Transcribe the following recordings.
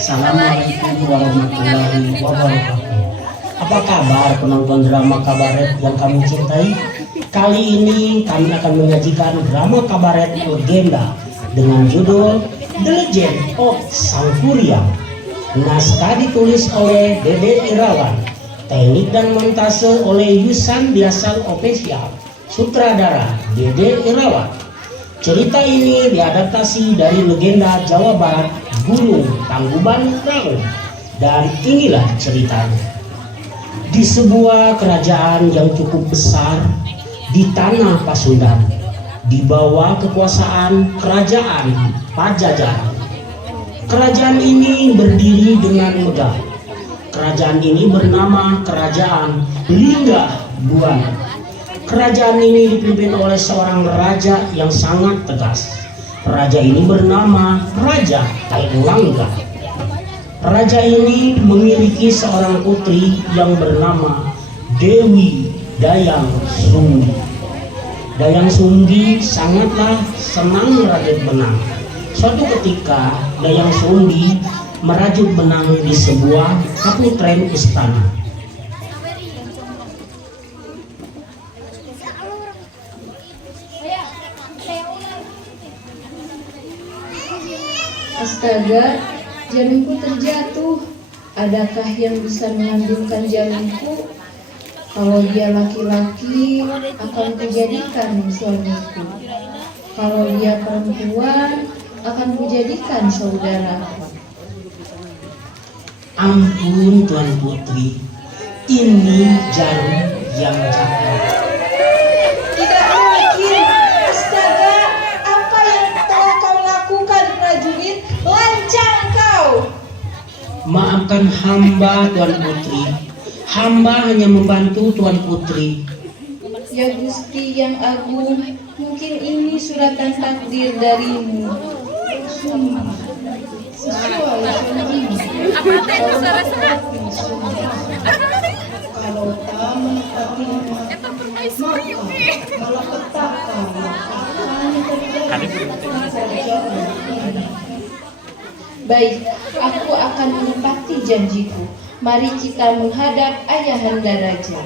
Assalamualaikum warahmatullahi wabarakatuh. Apa kabar penonton drama kabaret yang kami cintai? Kali ini kami akan menyajikan drama kabaret legenda dengan judul The Legend of Sang Kuryang. Naskah ditulis oleh Dede Irawan, teknik dan montase oleh Yusan Biasal Official, sutradara Dede Irawan. Cerita ini diadaptasi dari legenda Jawa Barat Gunung Tangkuban Perahu, dan inilah ceritanya. Di sebuah kerajaan yang cukup besar di tanah Pasundan, di bawah kekuasaan kerajaan Pajajaran. Kerajaan ini berdiri dengan megah. Kerajaan ini bernama Kerajaan Linggabuana. Kerajaan ini dipimpin oleh seorang raja yang sangat tegas. Raja ini bernama Raja Tailangga. Raja ini memiliki seorang putri yang bernama Dewi Dayang Sumbi. Dayang Sumbi sangatlah senang merajut benang. Suatu ketika Dayang Sumbi merajut benang di sebuah kaputren istana. Astaga, jaminku terjatuh. Adakah yang bisa mengambilkan jaminku? Kalau dia laki-laki, akan kujadikan suamiku. Kalau dia perempuan, akan kujadikan saudaraku. Ampun Tuan Putri, ini jarum yang cakap. Tidak mungkin. Astaga, apa yang telah kau lakukan, prajurit? Lancang kau! Maafkan hamba Tuan Putri. Hamba hanya membantu Tuan Putri. Ya Gusti yang agung, mungkin ini suratan takdir darimu. Sesuai janjimu. Kalau kamu menepatinya, maka malapetaka akan terjadi. Baik, aku akan menepati janjiku. Mari kita menghadap Ayahanda Raja.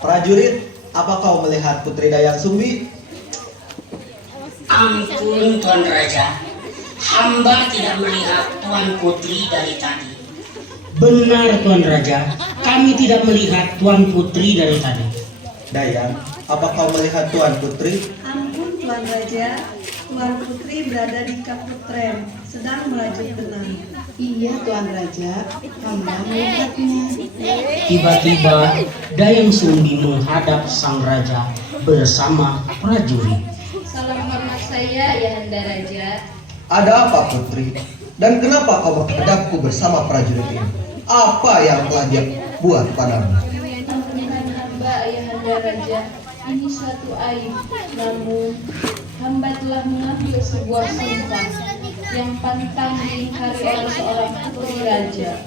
Prajurit, apa kau melihat Putri Dayang Sumbi? Ampun Tuan Raja, hamba tidak melihat Tuan Putri dari tadi. Benar Tuan Raja, kami tidak melihat Tuan Putri dari tadi. Dayang, apa kau melihat Tuan Putri? Ampun Tuan Raja, Tuan Putri berada di kaputren, sedang merajut benang. Iya Tuan Raja, hamba melihatnya. Tiba-tiba Dayang Sumbi menghadap sang raja bersama prajurit. Salam hormat saya, Ayahanda Raja. Ada apa Putri? Dan kenapa kau menghadapku bersama prajurit ini? Apa yang telah dia buat padamu? Ampunikan hamba, Ayahanda Raja. Ini suatu aib, namun hamba telah mengambil sebuah sumpah yang pantang diingkari oleh seorang putri raja.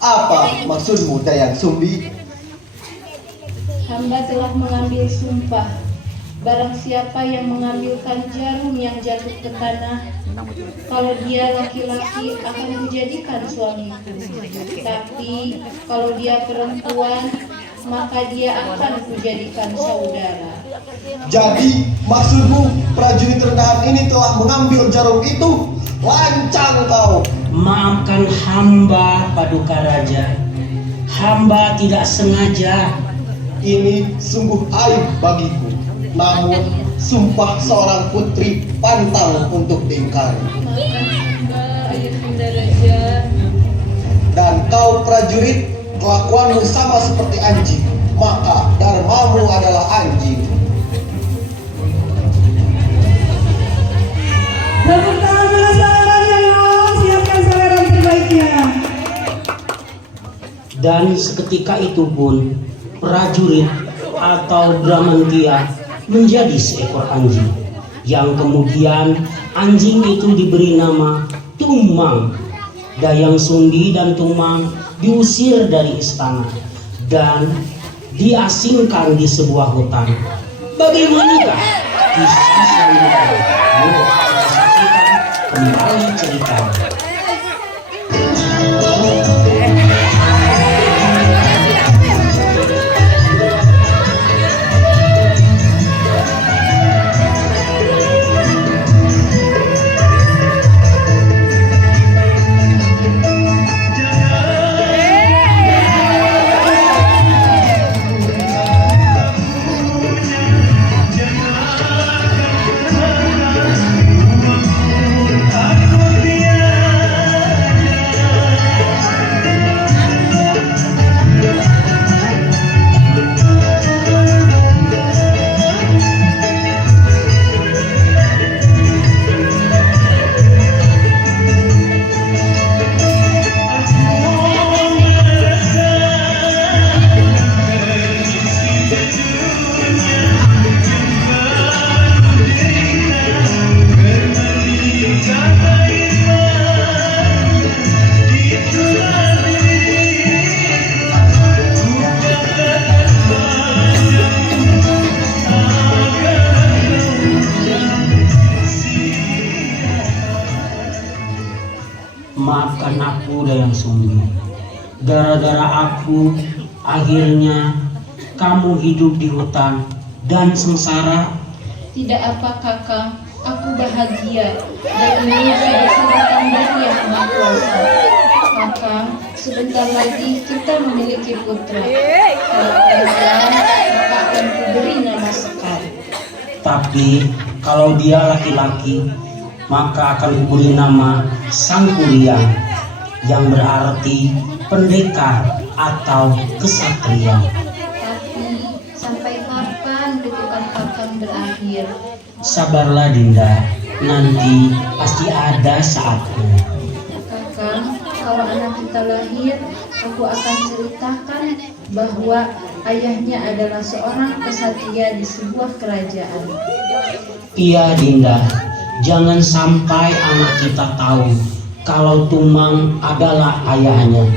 Apa maksudmu Dayang Sumbi? Hamba telah mengambil sumpah, barang siapa yang mengambilkan jarum yang jatuh ke tanah, kalau dia laki-laki akan menjadikan suamiku. Tapi kalau dia perempuan, maka dia akan kujadikan saudara. Jadi maksudmu prajurit rendahan ini telah mengambil jarum itu? Lancang kau! Maafkan hamba Paduka Raja, hamba tidak sengaja. Ini sungguh aib bagiku. Namun, sumpah seorang putri pantang untuk diingkari. Ayahanda Raja. Dan kau prajurit, kelakuanmu sama seperti anjing, maka dharmamu adalah anjing. Tepuk tangan salerannya dong, siapkan saleran terbaiknya. Dan seketika itu pun prajurit atau Bramantia menjadi seekor anjing, yang kemudian anjing itu diberi nama Tumang. Dayang Sumbi dan Tumang diusir dari istana dan diasingkan di sebuah hutan. Bagaimanakah kisah selanjutnya? Yuk kita saksikan kembali ceritanya. Maafkan aku Dayang Sumbi. Gara-gara aku, akhirnya kamu hidup di hutan dan sengsara. Tidak apa kakang, aku bahagia dan ini sudah suratan dari Yang Maha Kuasa. Kakang, sebentar lagi kita memiliki putra. Kalau perempuan, maka akan kuberi nama Sekar. Tapi kalau dia laki-laki, maka akan kuberi nama Sangkuriang, yang berarti pendekar atau kesatria. Tapi sampai kapan kutukan kakang berakhir? Sabarlah Dinda, nanti pasti ada saatnya. Kakang, kalau anak kita lahir, aku akan ceritakan bahwa ayahnya adalah seorang kesatria di sebuah kerajaan. Iya Dinda, jangan sampai anak kita tahu kalau Tumang adalah ayahnya.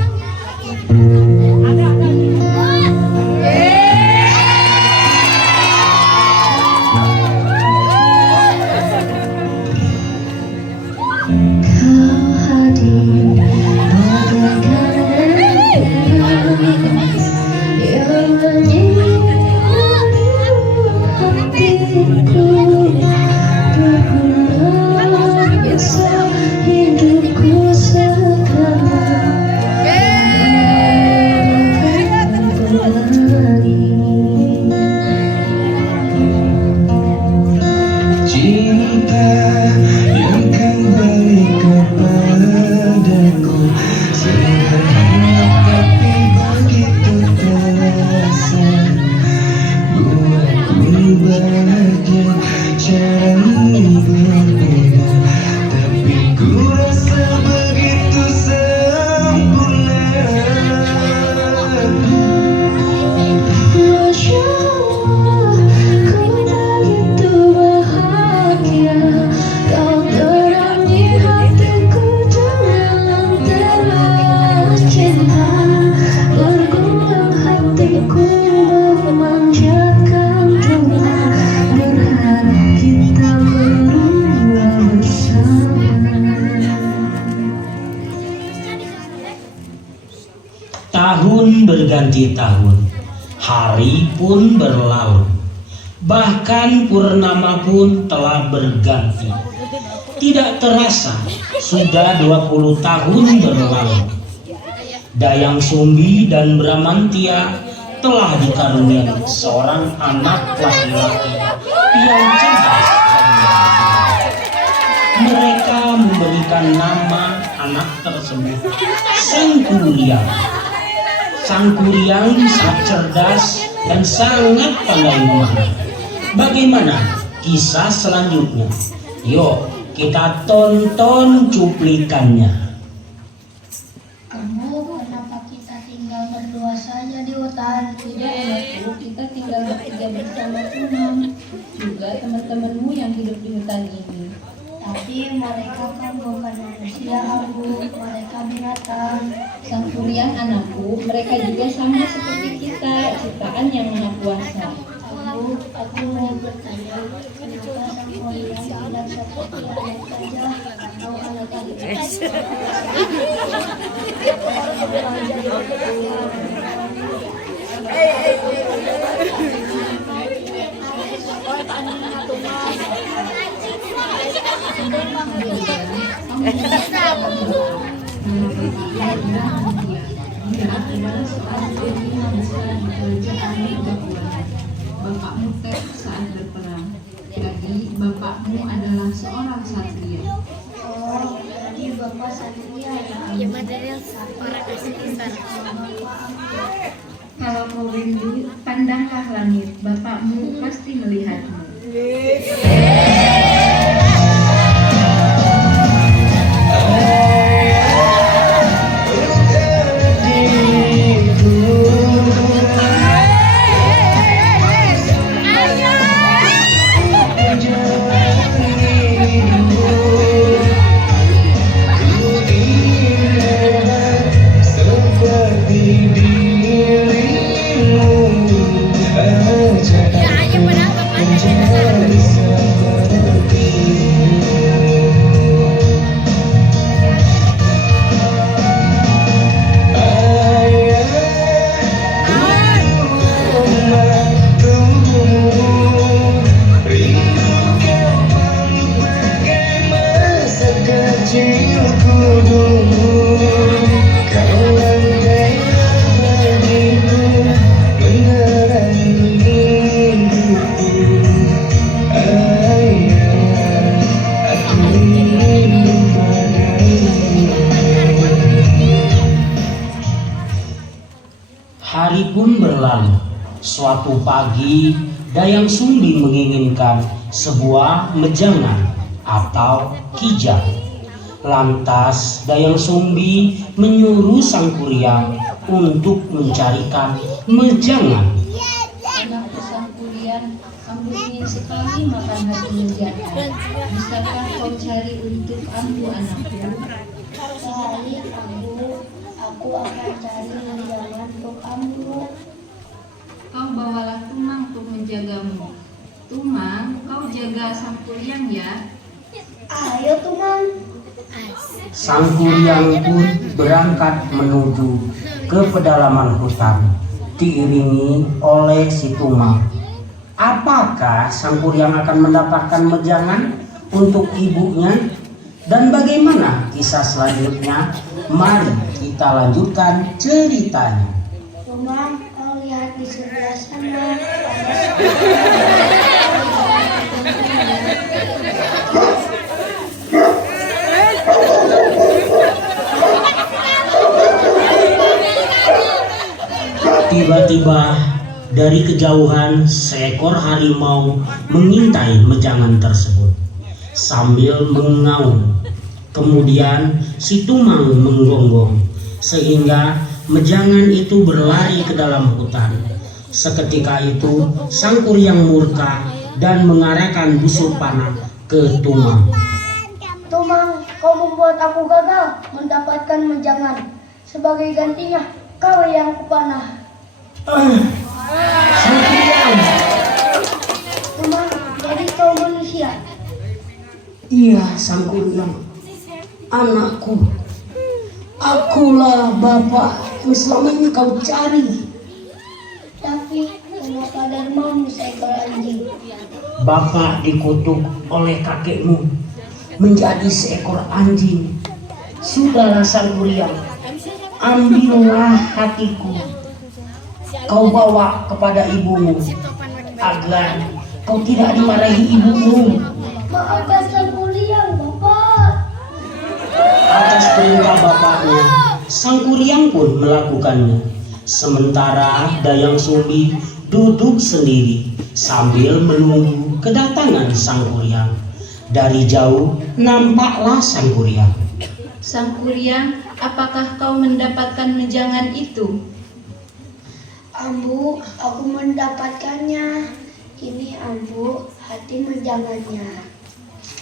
Tahun berganti tahun, hari pun berlalu, bahkan purnama pun telah berganti. Tidak terasa, sudah 20 tahun berlalu. Dayang Sumbi dan Bramantia telah dikaruniai seorang anak laki-laki yang cerdas dan mandiri. Mereka memberikan nama anak tersebut Sangkuriang. Sangkuriang sangat cerdas dan sangat pandai memanah. Bagaimana kisah selanjutnya? Yuk kita tonton cuplikannya. Kamu, kenapa kita tinggal berdua saja di hutan? Tidak anakku, kita tinggal bertiga bersama Tumang, juga teman-temanmu yang hidup di hutan ini. Tapi mereka kan bukan manusia, Abu. Mereka binatang. Sangkuriang anakku, mereka juga sama seperti kita, ciptaan yang maha kuasa. Abu, aku mau bertanya, kenapa sang kuliah tidak seperti anak saja atau anak adik? Bapakmu tek saat berperang, jadi bapakmu adalah seorang satria. Oh, jadi bapak satria ya? Kalau kau rindu, pandanglah langit, bapakmu pasti melihatmu. Hari pun berlalu. Suatu pagi, Dayang Sumbi menginginkan sebuah mejangan atau kijang. Lantas Dayang Sumbi menyuruh Sangkuriang untuk mencarikan mejangan. Anakku Sangkuriang, kamu ingin sekali makan hati menjangan. Bisakah kau cari untuk ambu anakku? Baik, Abu. Aku akan cari menjangan untuk Abu. Kau bawalah Tumang untuk menjagamu. Tumang, kau jaga Sangkuriang ya. Ayo, Tumang. Sangkuriang pun berangkat menuju ke pedalaman hutan, diiringi oleh si Tumang. Apakah Sangkuriang akan mendapatkan mejangan untuk ibunya? Dan bagaimana kisah selanjutnya? Mari kita lanjutkan ceritanya. Tumang, kau lihat di sebelah sana. Tiba-tiba dari kejauhan seekor harimau mengintai mejangan tersebut sambil mengaum. Kemudian si Tumang menggonggong sehingga mejangan itu berlari ke dalam hutan. Seketika itu Sangkuriang murka dan mengarahkan busur panah ke Tumang. Tumang, kau membuat aku gagal mendapatkan mejangan. Sebagai gantinya, kau yang kupanah. Sangkuriang, Tumang, jadi kau manusia. iya Sangkuriang, anakku. Akulah bapak yang selama ini kau cari. Tapi kenapa Darmamu seekor anjing? Bapak dikutuk oleh kakekmu menjadi seekor anjing. Sudahlah Sangkuriang, ambillah hatiku. kau bawa kepada ibumu agar kau tidak dimarahi ibumu. Maafkan Sang Kuryang, Bapak. Atas perintah bapaknya, Sang Kuryang pun melakukannya. Sementara Dayang Sumbi duduk sendiri sambil menunggu kedatangan Sang Kuryang. Dari jauh nampaklah Sang Kuryang. Sang Kuryang, apakah kau mendapatkan mejangan itu? Ambu, aku mendapatkannya. Ini Ambu, hati menjangannya.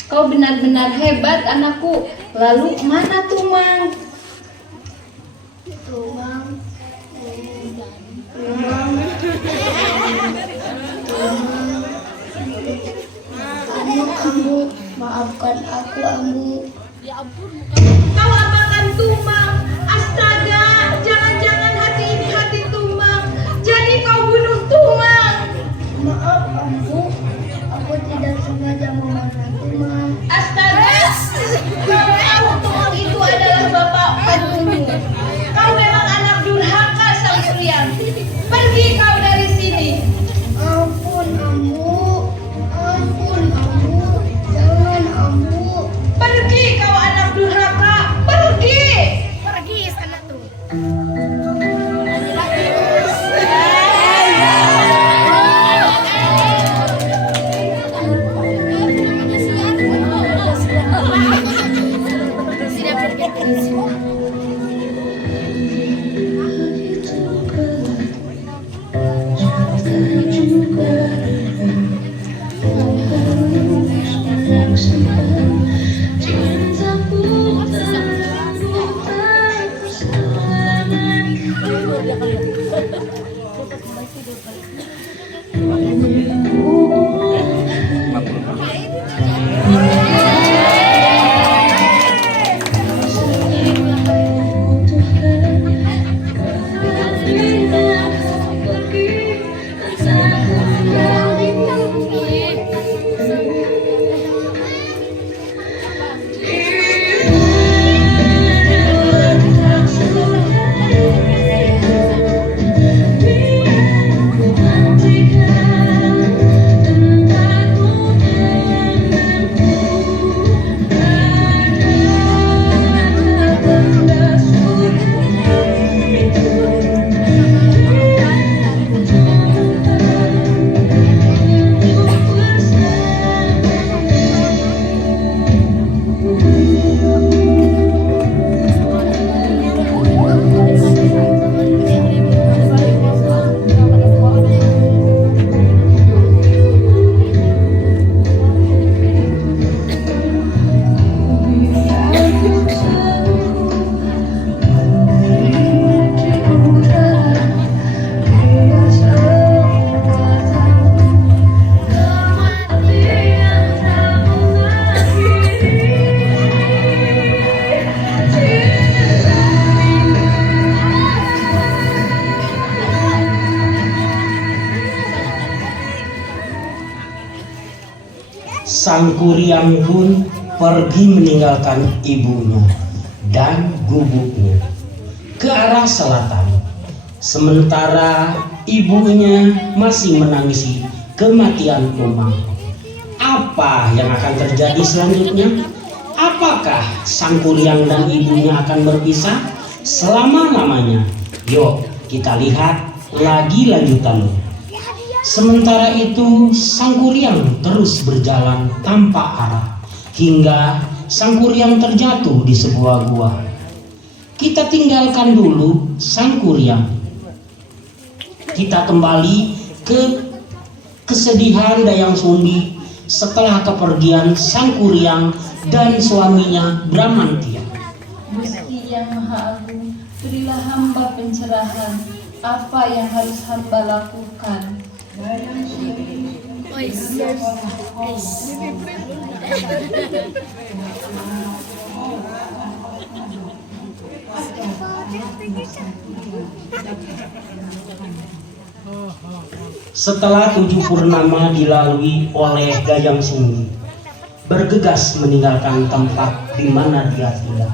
Kau benar-benar hebat anakku. Lalu mana Tumang? Tumang, Ambu, maafkan aku, Ambu. Kau apakan Tumang? Astaga, jangan-jangan hati ini hati Tumang. Jadi kau bunuh Tumang. Maaf, Ambu. Aku tidak sengaja memarah Tumang. Astaga, kau tahu Tumang itu adalah bapak kandungmu. Kau memang anak durhaka, Sang Kuryang. Pergi kau dari sini. Ampun, Ambu. Ampun, Ambu. Jangan, Ambu. Pergi kau anak durhaka. Pergi. Pergi sana tuh. Sang Kuryang pun pergi meninggalkan ibunya dan gubuknya ke arah selatan. Sementara ibunya masih menangisi kematian Tumang. Apa yang akan terjadi selanjutnya? Apakah Sang Kuryang dan ibunya akan berpisah selama-lamanya? Yuk kita lihat lagi lanjutannya. Sementara itu Sang Kuryang terus berjalan tanpa arah hingga Sang Kuryang terjatuh di sebuah gua. Kita tinggalkan dulu Sang Kuryang. Kita kembali ke kesedihan Dayang Sumbi setelah kepergian Sang Kuryang dan suaminya Bramantya. Gusti yang Maha Agung, berilah hamba pencerahan. Apa yang harus hamba lakukan? Setelah 7 purnama dilalui oleh Dayang Sumbi, bergegas meninggalkan tempat di mana dia tinggal.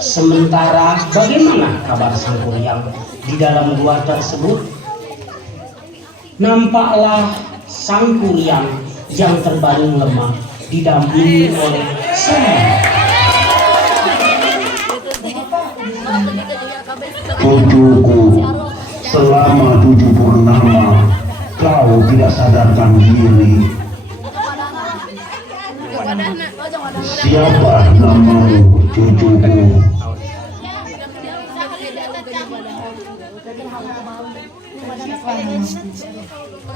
Sementara bagaimana kabar Sang Kuryang di dalam gua tersebut? nampaklah sang kuryang yang terbaring lemah didampingi oleh Semar. Cucuku, selama 7 purnama kau tidak sadarkan diri. Siapa namamu, cucuku?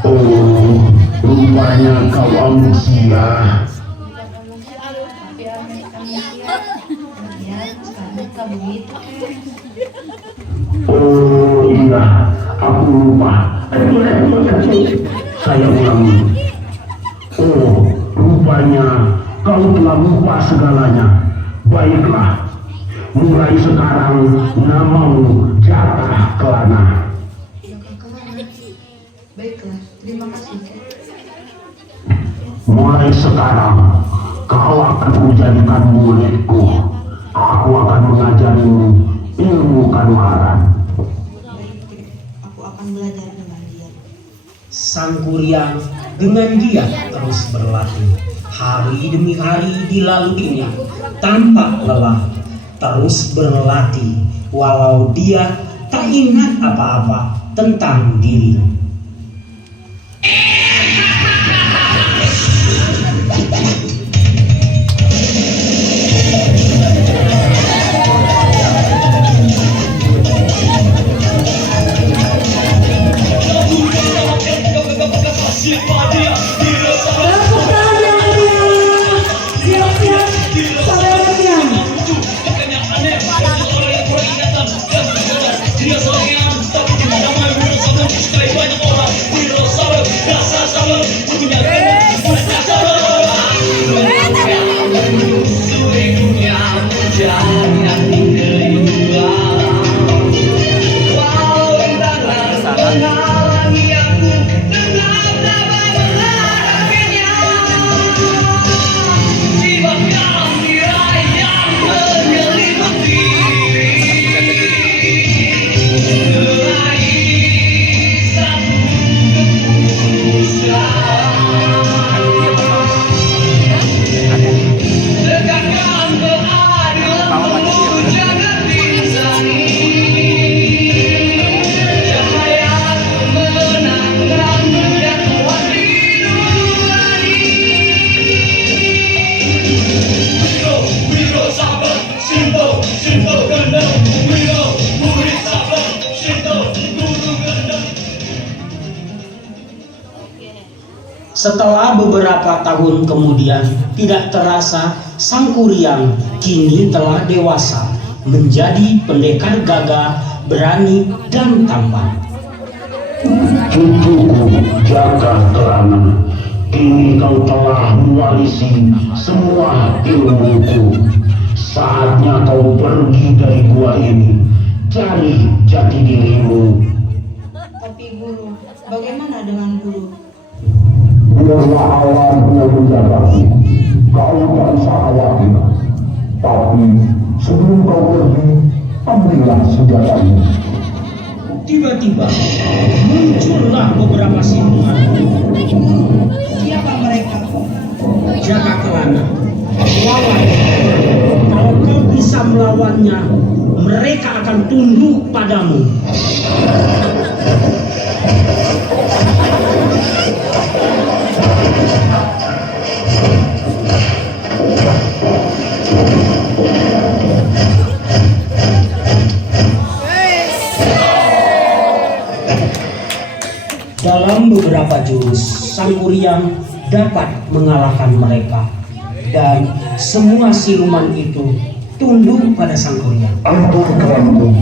Oh, rupanya kau amnesia. Oh iya, aku lupa. Saya ulangi. Oh, rupanya kau telah lupa segalanya. Baiklah, mulai sekarang namamu Jaka Kelana. Baiklah, terima kasih. Mulai sekarang kau akan kujadikan muridku. Aku akan mengajarimu ilmu kanuragan. Aku akan belajar dengan dia. Sang kuryang dengan giat terus berlatih. Hari demi hari dilaluinya tanpa lelah. Terus berlatih walau dia tak ingat apa-apa tentang dirinya. Setelah beberapa tahun kemudian, tidak terasa sang kuryang kini telah dewasa, menjadi pendekar gagah, berani dan tampan. Cucuku Jaka Kelana, kini kau telah mewarisi semua ilmuku. Saatnya kau pergi dari gua ini, cari jati dirimu. Tapi guru, bagaimana dengan guru? Biarlah alam yang menjagaku. Kau tak usah khawatir. Tapi sebelum kau pergi, ambillah senjatamu. Tiba-tiba muncullah beberapa siluman. Siapa mereka? Jaka Kelana, lawan. Kalau kau bisa melawannya, mereka akan tunduk padamu. Dalam beberapa jurus, sang kuryang dapat mengalahkan mereka, dan semua siluman itu tunduk pada sang kuryang. Ampun tuanku,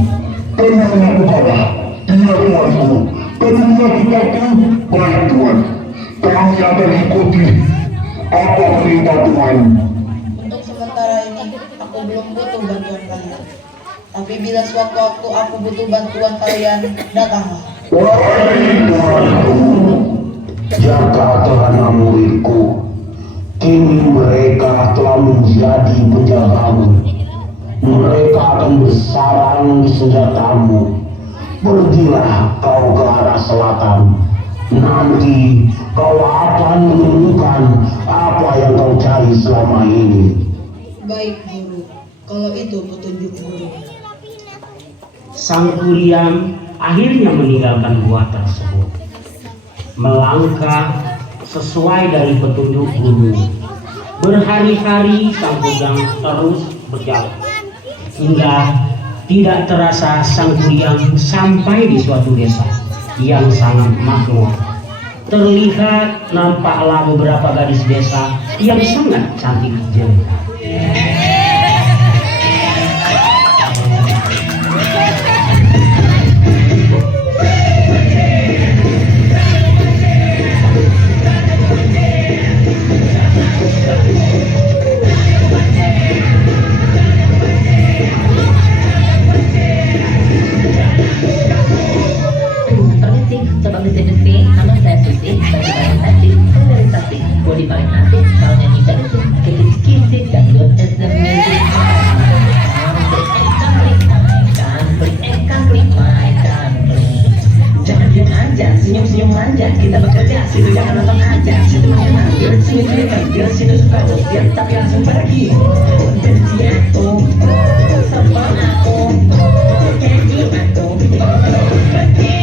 tenang aku kalah. Iya tuanku, terima kita baik tuan. Kami akan ikuti apa perintah tuan. Untuk sementara ini, aku belum butuh bantuan kalian. Tapi bila sewaktu-waktu aku butuh bantuan kalian, datanglah. Wahai tuanku, Jaka Kelana muridku, kini mereka telah menjadi penjagamu. Mereka akan bersarang di senjatamu. Pergilah kau ke arah selatan. Nanti kau akan menemukan apa yang kau cari selama ini. Baik guru, kalau itu petunjuk guru. Sang Kuryang akhirnya meninggalkan gua tersebut, melangkah sesuai dari petunjuk guru. Berhari-hari Sang Kuryang terus berjalan, hingga tidak terasa Sang Kuryang sampai di suatu desa yang sangat makmur. Terlihat nampaklah beberapa gadis desa yang sangat cantik jelita. Coba bersih-bersih, nama saya Susi, baju cantik, dari cantik, body paling asik, kalau nyanyi cantik, kikis-kisik, dangdut is the music. Jangan diam aja, senyum-senyum manja, kita bekerja, situ jangan nonton aja, situ menyenangkan, sini terlihat, situ suka usir, tapi langsung pergi. Benci aku, sapa aku, janji aku, pergi.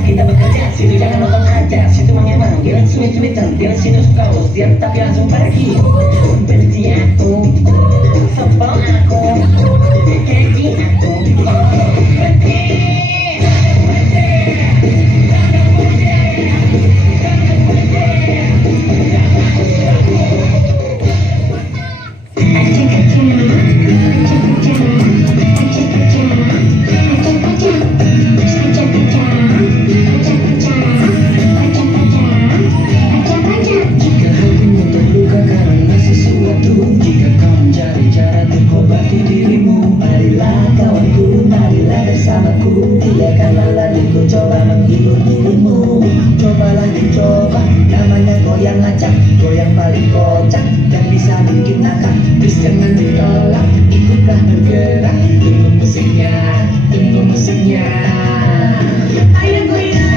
Kita bekerja, situ jangan nonton aja, situ manggil-manggil, sulit-sulit centil, situ suka usir, tapi langsung pergi. Benci aku, sebel aku, keji aku, pergi. Goyang paling kocak dan bisa bikin ngakak, terus jangan ditolak, ikutlah bergerak, tunggu musiknya, tunggu musiknya. Ayo goyang.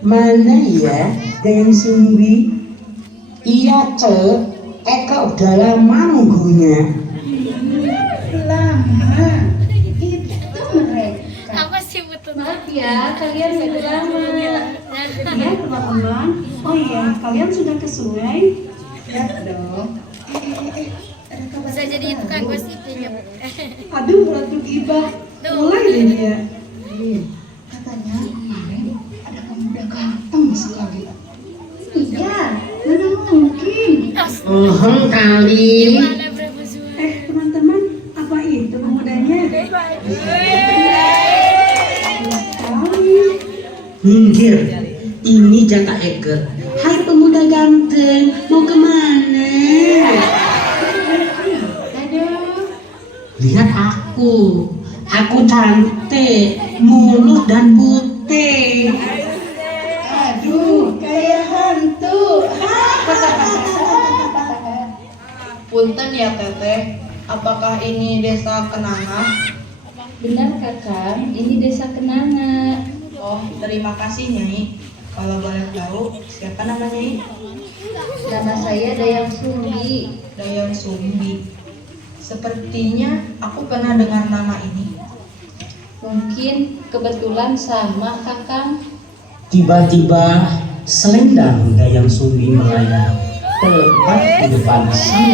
Mana ya dengan Sumbi? Iya ce, Eka udah lama nunggunya. Lama. Itu mereka. Apa sih betul? Maaf ya, kalian sudah lama. Ya teman-teman, oh iya, kalian sudah ke sungai? Ya dong. Bisa jadi itu kan gosipnya. Aduh, Ratu Gibah, mulai deh dia. Katanya kemarin ada pemuda ganteng sekali. Iya, mana mungkin. Kali. Gimana berapa suara? Teman-teman, apa itu pemudanya? Minggir, ini jaka Eke. Hai pemuda ganteng, mau kemana? Aduh, Lihat aku cantik, mulus dan putih. putih. Aduh, kayak hantu. Punten ya Teteh, apakah ini desa Kenanga? Benar Kakang, ini desa Kenanga. Oh, terima kasih Nyai. Kalau boleh tahu, siapa namanya Nyai? Nama saya Dayang Sumbi. Dayang Sumbi. Sepertinya aku pernah dengar nama ini. Mungkin kebetulan sama Kakang. Tiba-tiba selendang Dayang Sumbi melayang tepat di depan sang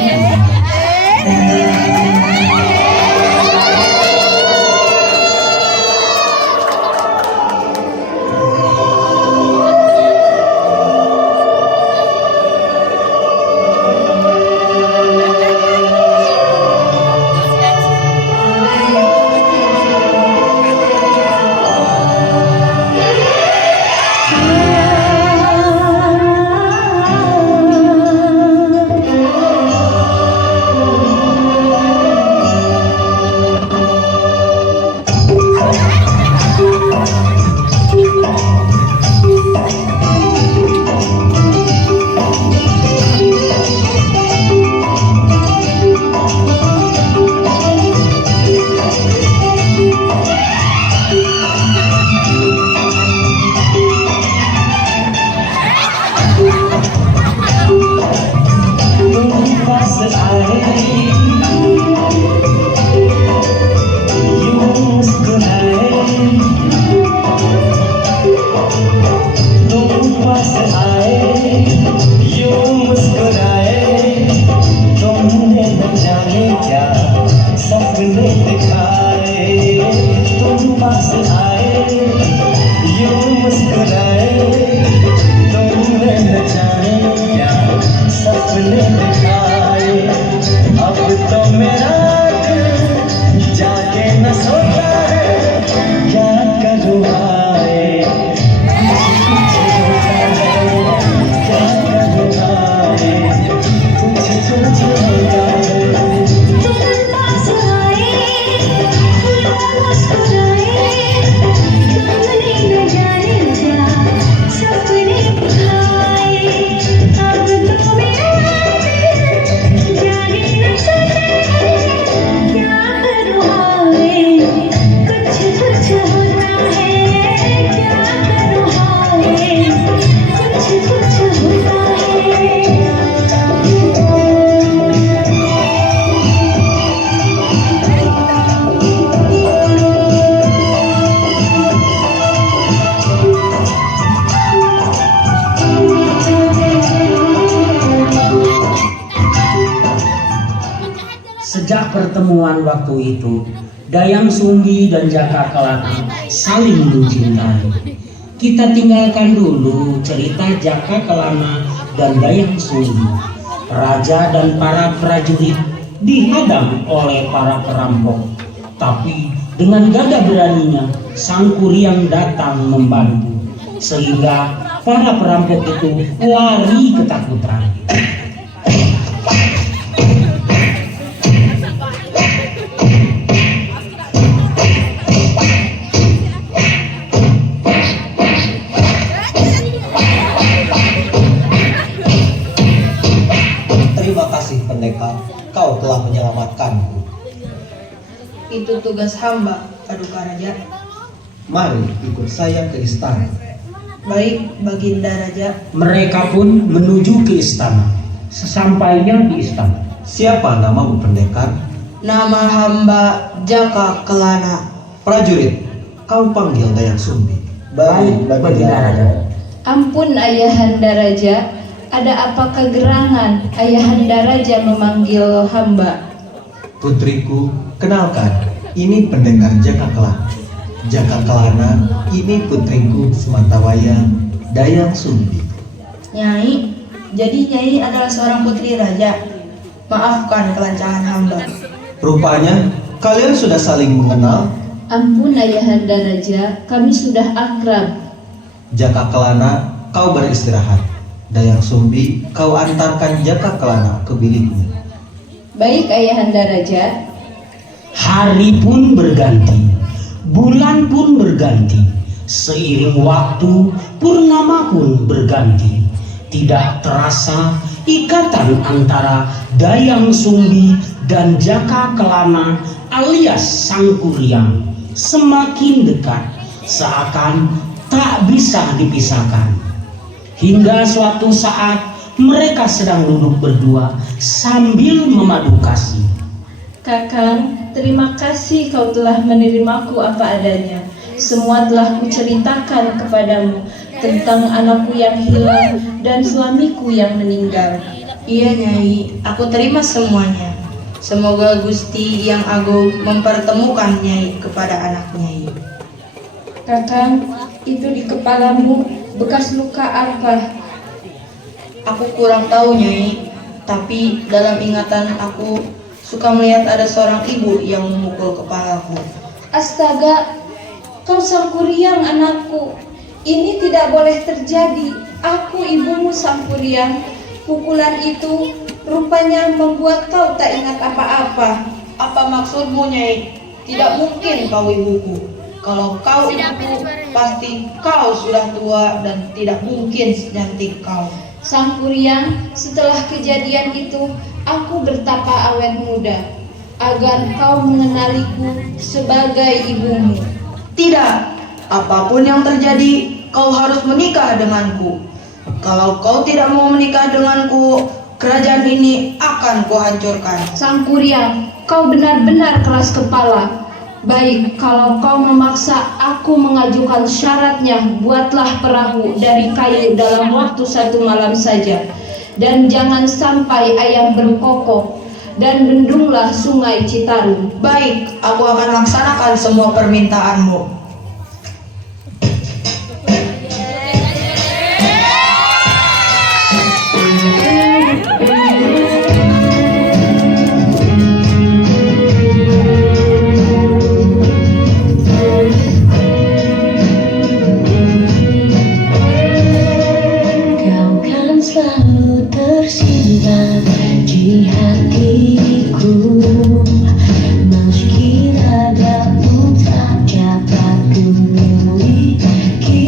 pendengar. Sejak pertemuan waktu itu, Dayang Sumbi dan Jaka Kelana saling mencintai. Kita tinggalkan dulu cerita Jaka Kelana dan Dayang Sumbi. Raja dan para prajurit dihadang oleh para perampok. Tapi dengan gagah beraninya, Sang Kuryang datang membantu. Sehingga para perampok itu lari ketakutan. Terima kasih pendekar, kau telah menyelamatkanku. Itu tugas hamba, Paduka Raja. Mari ikut saya ke istana. Baik, Baginda Raja. Mereka pun menuju ke istana. Sesampainya di istana, Siapa namamu pendekar? Nama hamba Jaka Kelana. Prajurit, kau panggil Dayang Sumbi. baik Baginda Raja. Ampun Ayahanda Raja, ada apakah gerangan Ayahanda Raja memanggil hamba? Putriku, kenalkan, ini pendekar Jaka Kelana. Jaka Kelana, ini putriku Sematawayang, Dayang Sumbi. Nyai, jadi Nyai adalah seorang putri raja. Maafkan kelancangan hamba. Rupanya, kalian sudah saling mengenal. Ampun Ayahanda Raja, kami sudah akrab. Jaka Kelana, kau beristirahat. Dayang Sumbi, kau antarkan Jaka Kelana ke biliknya. Baik Ayahanda Raja. Hari pun berganti, bulan pun berganti, Seiring waktu, purnama pun berganti. Tidak terasa ikatan antara Dayang Sumbi dan Jaka Kelana alias Sangkuriang semakin dekat, seakan tak bisa dipisahkan. Hingga suatu saat mereka sedang duduk berdua sambil memadu kasih. Kakang, terima kasih kau telah menerimaku apa adanya. Semua telah kuceritakan kepadamu tentang anakku yang hilang dan suamiku yang meninggal. Iya Nyai, aku terima semuanya. Semoga Gusti yang Agung mempertemukan Nyai kepada anak Nyai. Kakang, itu di kepalamu bekas luka apa? Aku kurang tahu Nyai, tapi dalam ingatan aku suka melihat ada seorang ibu yang memukul kepalaku. Astaga, kau Sangkuriang anakku. Ini tidak boleh terjadi. Aku ibumu Sangkuriang. Pukulan itu rupanya membuat kau tak ingat apa-apa. Apa maksudmu Nyai? Tidak mungkin kau ibuku. Kalau kau ibuku, pasti kau sudah tua dan tidak mungkin secantik kau. Sangkuriang, setelah kejadian itu, aku bertapa awet muda agar kau mengenaliku sebagai ibumu. Tidak, apapun yang terjadi, kau harus menikah denganku. Kalau kau tidak mau menikah denganku, kerajaan ini akan kuhancurkan. Sangkuriang, kau benar-benar keras kepala. Baik, kalau kau memaksa aku mengajukan syaratnya, buatlah perahu dari kayu dalam waktu 1 malam saja. Dan jangan sampai ayam berkokok, dan bendunglah sungai Citarum. Baik, aku akan laksanakan semua permintaanmu. Kau kan selalu tersimpan di hatiku, meski ragamu tak dapat ku miliki.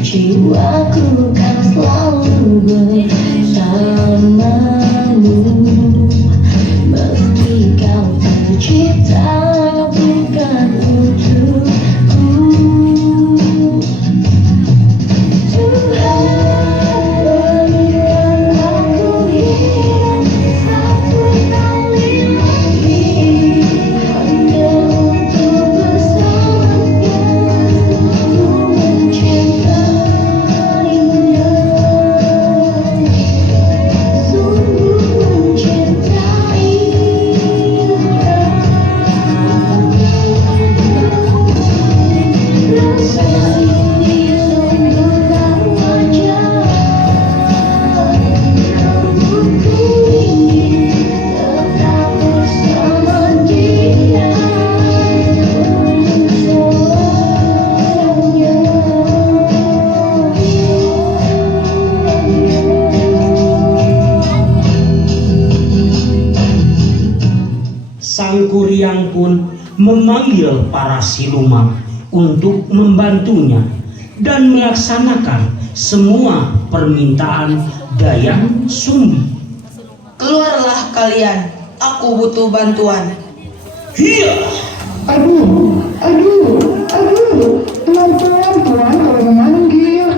Jiwaku kan selalu bersamamu, meski kau tercipta bukan untukku. Sangkuriang pun memanggil para siluman untuk membantunya dan melaksanakan semua permintaan Dayang Sumbi. Keluarlah kalian, aku butuh bantuan. Iya. Aduh, pelan-pelan Tuan kalau memanggil.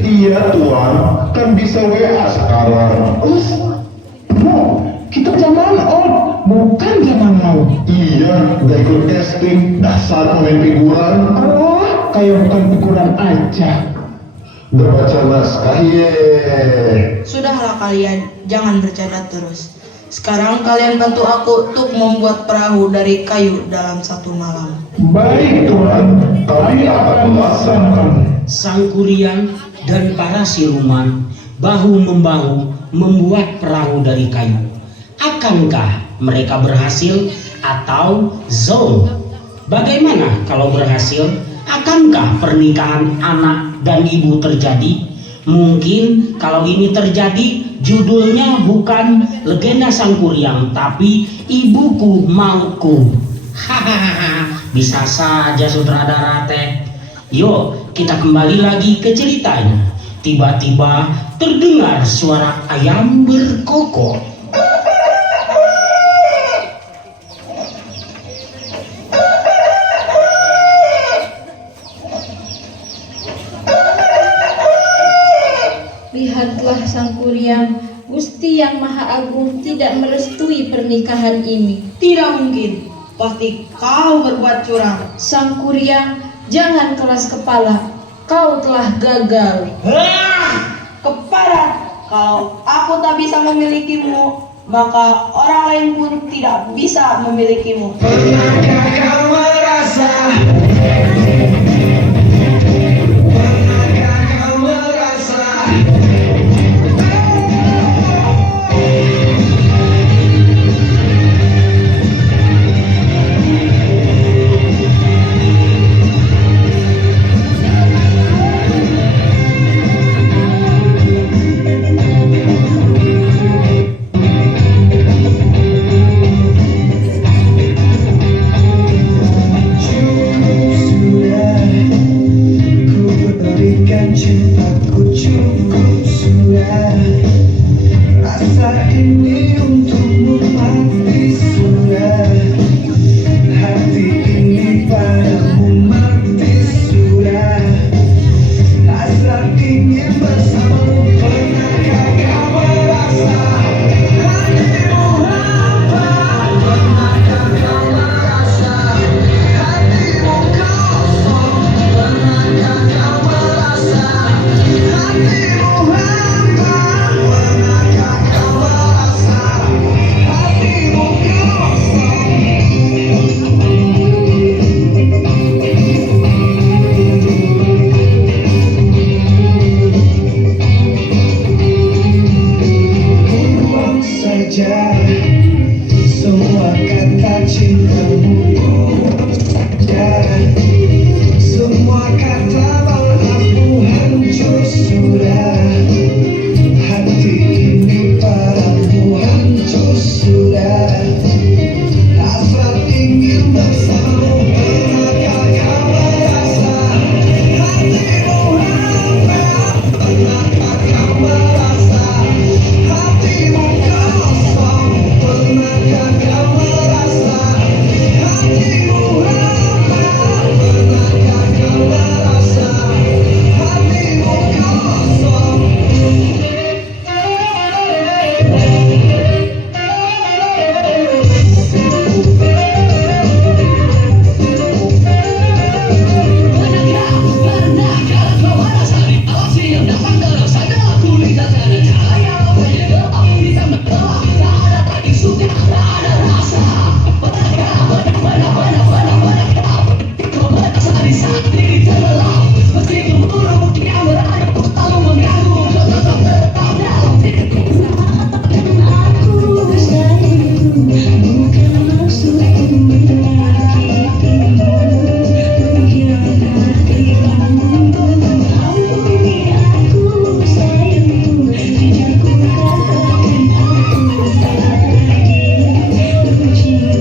Iya Tuan, kan bisa WA sekarang. No, kita zaman old, bukan zaman now. Iya, gak ikut casting, dasar main figuran. Oh, kayak bukan figuran aja. Udah baca naskah, Sudahlah kalian, jangan bercanda terus. Sekarang kalian bantu aku untuk membuat perahu dari kayu dalam 1 malam. Baik Tuan, kami akan melaksanakan. Sangkuriang dan para siluman bahu-membahu membuat perahu dari kayu. Akankah mereka berhasil atau zong? Bagaimana kalau berhasil? Akankah pernikahan anak dan ibu terjadi? Mungkin kalau ini terjadi, judulnya bukan Legenda Sangkuriang, tapi Ibuku Mauku. Hahaha, bisa saja sutradara teh. Yuk, kita kembali lagi ke ceritanya. Tiba-tiba terdengar suara ayam berkokok. Lihatlah Sang Kuryang, Gusti yang Maha Agung tidak merestui pernikahan ini. Tidak mungkin. Pasti kau berbuat curang. Sang Kuryang, jangan keras kepala. Kau telah gagal. Keparat. Kalau aku tak bisa memilikimu, maka orang lain pun tidak bisa memilikimu. Pernahkah kau merasa? Cintaku cukup sudah, rasa ini untukmu mati sudah, hati ini padamu mati sudah, hasrat ingin bersamamu. Pernahkah kau merasa hatimu hampa? Pernahkah kau merasa hatimu kosong? Pernahkah kau merasa hatimu hampa? Pernahkah kau merasa hatimu buang saja semua kata cintamu, buang saja semua kata maafmu, hancur sudah, hati ini padamu hancur sudah, hasrat ingin bersamamu. Pernahkah kau merasa hatimu hampa? Pernahkah kau merasa hatimu kosong? Pernahkah kau merasa hatimu hampa? Pernahkah kau merasa hatimu kosong? Aku sayangmu, bukan maksudku menyakitimu, mengkhianatimu. Ampuni aku sayangmu, jujur ku katakan aku tak lagi mencintaimu.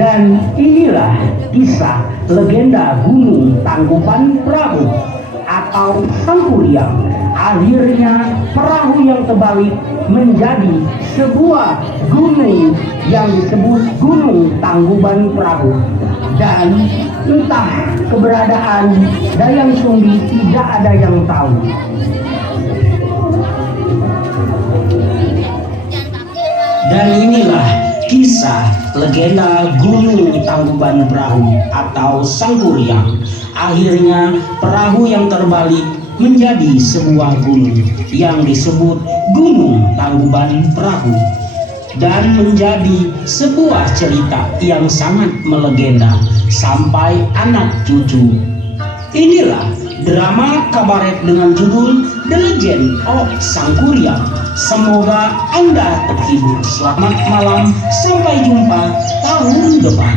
Dan inilah kisah legenda Gunung Tangkuban Perahu atau Sang Kuryang. Akhirnya perahu yang terbalik menjadi sebuah gunung yang disebut Gunung Tangkuban Perahu. Dan entah keberadaan Dayang Sumbi tidak ada yang tahu. Dan inilah kisah legenda Gunung Tangkuban Perahu atau Sang Kuryang. Akhirnya perahu yang terbalik menjadi sebuah gunung yang disebut Gunung Tangkuban Perahu, dan menjadi sebuah cerita yang sangat melegenda sampai anak cucu. Inilah drama kabaret dengan judul The Legend of Sang Kuryang. Semoga Anda terhibur. Selamat malam, sampai jumpa tahun depan.